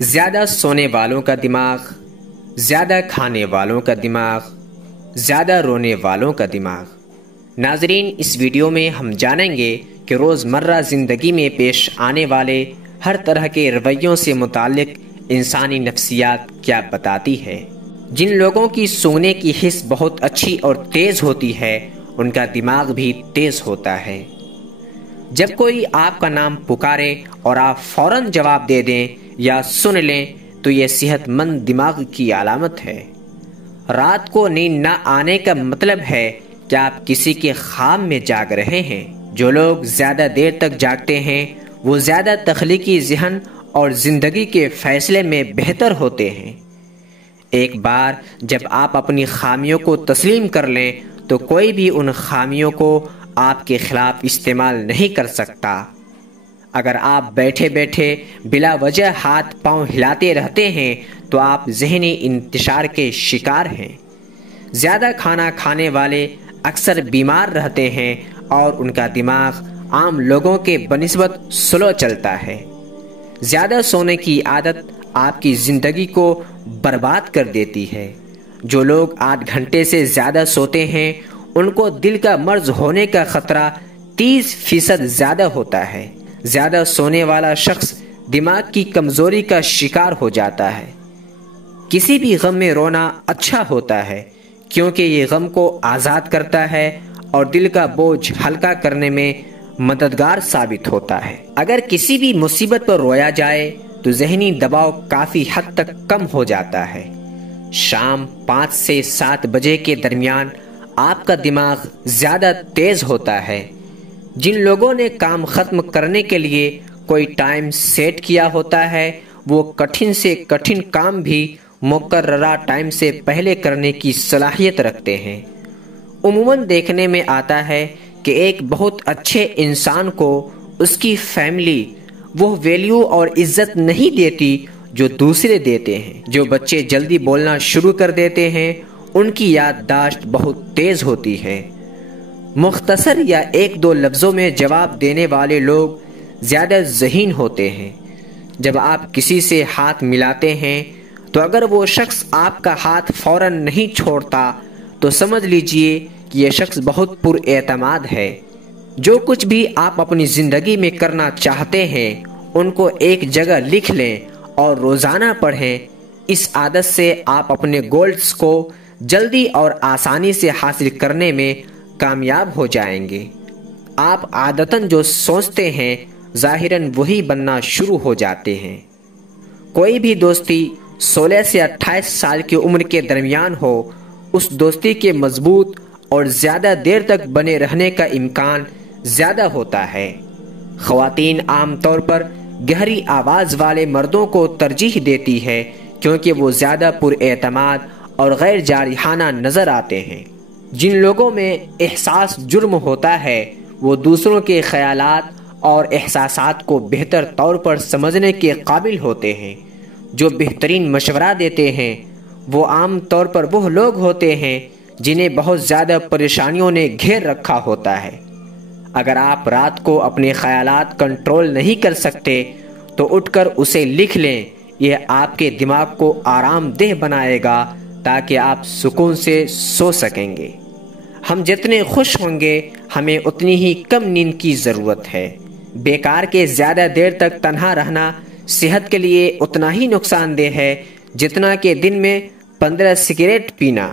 زیادہ سونے والوں کا دماغ، زیادہ کھانے والوں کا دماغ، زیادہ رونے والوں کا دماغ۔ ناظرین، اس ویڈیو میں ہم جانیں گے کہ روزمرہ زندگی میں پیش آنے والے ہر طرح کے رویوں سے متعلق انسانی نفسیات کیا بتاتی ہے۔ جن لوگوں کی سونگنے کی حس بہت اچھی اور تیز ہوتی ہے، ان کا دماغ بھی تیز ہوتا ہے۔ جب کوئی آپ کا نام پکارے اور آپ فوراً جواب دے دیں یا سن لیں تو یہ صحت مند دماغ کی علامت ہے۔ رات کو نیند نہ آنے کا مطلب ہے کہ آپ کسی کے خواب میں جاگ رہے ہیں۔ جو لوگ زیادہ دیر تک جاگتے ہیں وہ زیادہ تخلیقی ذہن اور زندگی کے فیصلے میں بہتر ہوتے ہیں۔ ایک بار جب آپ اپنی خامیوں کو تسلیم کر لیں تو کوئی بھی ان خامیوں کو آپ کے خلاف استعمال نہیں کر سکتا۔ اگر آپ بیٹھے بیٹھے بلا وجہ ہاتھ پاؤں ہلاتے رہتے ہیں تو آپ ذہنی انتشار کے شکار ہیں۔ زیادہ کھانا کھانے والے اکثر بیمار رہتے ہیں اور ان کا دماغ عام لوگوں کے بنسبت سلو چلتا ہے۔ زیادہ سونے کی عادت آپ کی زندگی کو برباد کر دیتی ہے۔ جو لوگ 8 گھنٹے سے زیادہ سوتے ہیں ان کو دل کا مرض ہونے کا خطرہ 30% زیادہ ہوتا ہے۔ زیادہ سونے والا شخص دماغ کی کمزوری کا شکار ہو جاتا ہے۔ کسی بھی غم میں رونا اچھا ہوتا ہے کیونکہ یہ غم کو آزاد کرتا ہے اور دل کا بوجھ ہلکا کرنے میں مددگار ثابت ہوتا ہے۔ اگر کسی بھی مصیبت پر رویا جائے تو ذہنی دباؤ کافی حد تک کم ہو جاتا ہے۔ شام 5 سے 7 بجے کے درمیان آپ کا دماغ زیادہ تیز ہوتا ہے۔ جن لوگوں نے کام ختم کرنے کے لیے کوئی ٹائم سیٹ کیا ہوتا ہے وہ کٹھن سے کٹھن کام بھی مقررہ ٹائم سے پہلے کرنے کی صلاحیت رکھتے ہیں۔ عموماً دیکھنے میں آتا ہے کہ ایک بہت اچھے انسان کو اس کی فیملی وہ ویلیو اور عزت نہیں دیتی جو دوسرے دیتے ہیں۔ جو بچے جلدی بولنا شروع کر دیتے ہیں ان کی یادداشت بہت تیز ہوتی ہے۔ مختصر یا 1-2 لفظوں میں جواب دینے والے لوگ زیادہ ذہین ہوتے ہیں۔ جب آپ کسی سے ہاتھ ملاتے ہیں تو اگر وہ شخص آپ کا ہاتھ فوراً نہیں چھوڑتا تو سمجھ لیجئے کہ یہ شخص بہت پر اعتماد ہے۔ جو کچھ بھی آپ اپنی زندگی میں کرنا چاہتے ہیں ان کو ایک جگہ لکھ لیں اور روزانہ پڑھیں۔ اس عادت سے آپ اپنے گولز کو جلدی اور آسانی سے حاصل کرنے میں کامیاب ہو جائیں گے۔ آپ عادتاً جو سوچتے ہیں ظاہراً وہی بننا شروع ہو جاتے ہیں۔ کوئی بھی دوستی 16 سے 28 سال کی عمر کے درمیان ہو، اس دوستی کے مضبوط اور زیادہ دیر تک بنے رہنے کا امکان زیادہ ہوتا ہے۔ خواتین عام طور پر گہری آواز والے مردوں کو ترجیح دیتی ہے کیونکہ وہ زیادہ پر اعتماد اور غیر جارحانہ نظر آتے ہیں۔ جن لوگوں میں احساس جرم ہوتا ہے وہ دوسروں کے خیالات اور احساسات کو بہتر طور پر سمجھنے کے قابل ہوتے ہیں۔ جو بہترین مشورہ دیتے ہیں وہ عام طور پر وہ لوگ ہوتے ہیں جنہیں بہت زیادہ پریشانیوں نے گھیر رکھا ہوتا ہے۔ اگر آپ رات کو اپنے خیالات کنٹرول نہیں کر سکتے تو اٹھ کر اسے لکھ لیں۔ یہ آپ کے دماغ کو آرام دہ بنائے گا تاکہ آپ سکون سے سو سکیں گے۔ ہم جتنے خوش ہوں گے ہمیں اتنی ہی کم نیند کی ضرورت ہے۔ بیکار کے زیادہ دیر تک تنہا رہنا صحت کے لیے اتنا ہی نقصان دہ ہے جتنا کہ دن میں 15 سگریٹ پینا۔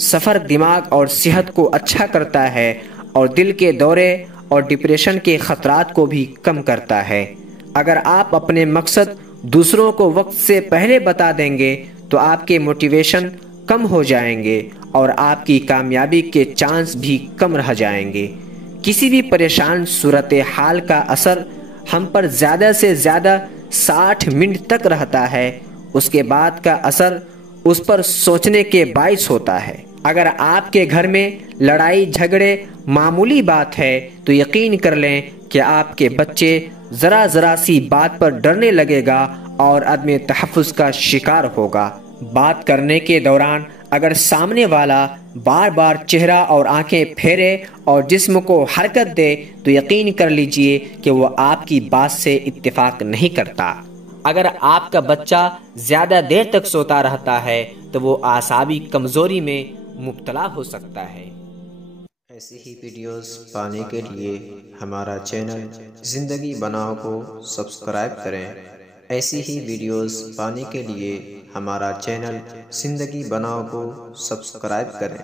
سفر دماغ اور صحت کو اچھا کرتا ہے اور دل کے دورے اور ڈپریشن کے خطرات کو بھی کم کرتا ہے۔ اگر آپ اپنے مقصد دوسروں کو وقت سے پہلے بتا دیں گے تو آپ کے موٹیویشن کم ہو جائیں گے اور آپ کی کامیابی کے چانس بھی کم رہ جائیں گے۔ کسی بھی پریشان صورتحال کا اثر ہم پر زیادہ سے زیادہ 60 منٹ تک رہتا ہے۔ اس کے بعد کا اثر اس پر سوچنے کے باعث ہوتا ہے۔ اگر آپ کے گھر میں لڑائی جھگڑے معمولی بات ہے تو یقین کر لیں کہ آپ کے بچے ذرا سی بات پر ڈرنے لگے گا اور عدم تحفظ کا شکار ہوگا۔ بات کرنے کے دوران اگر سامنے والا بار بار چہرہ اور آنکھیں پھیرے اور جسم کو حرکت دے تو یقین کر لیجئے کہ وہ آپ کی بات سے اتفاق نہیں کرتا۔ اگر آپ کا بچہ زیادہ دیر تک سوتا رہتا ہے تو وہ اعصابی کمزوری میں مبتلا ہو سکتا ہے۔ ایسی ہی ویڈیوز پانے کے لیے ہمارا چینل زندگی بناؤ کو سبسکرائب کریں۔ ایسی ہی ویڈیوز پانے کے لیے ہمارا چینل زندگی بناؤ کو سبسکرائب کریں۔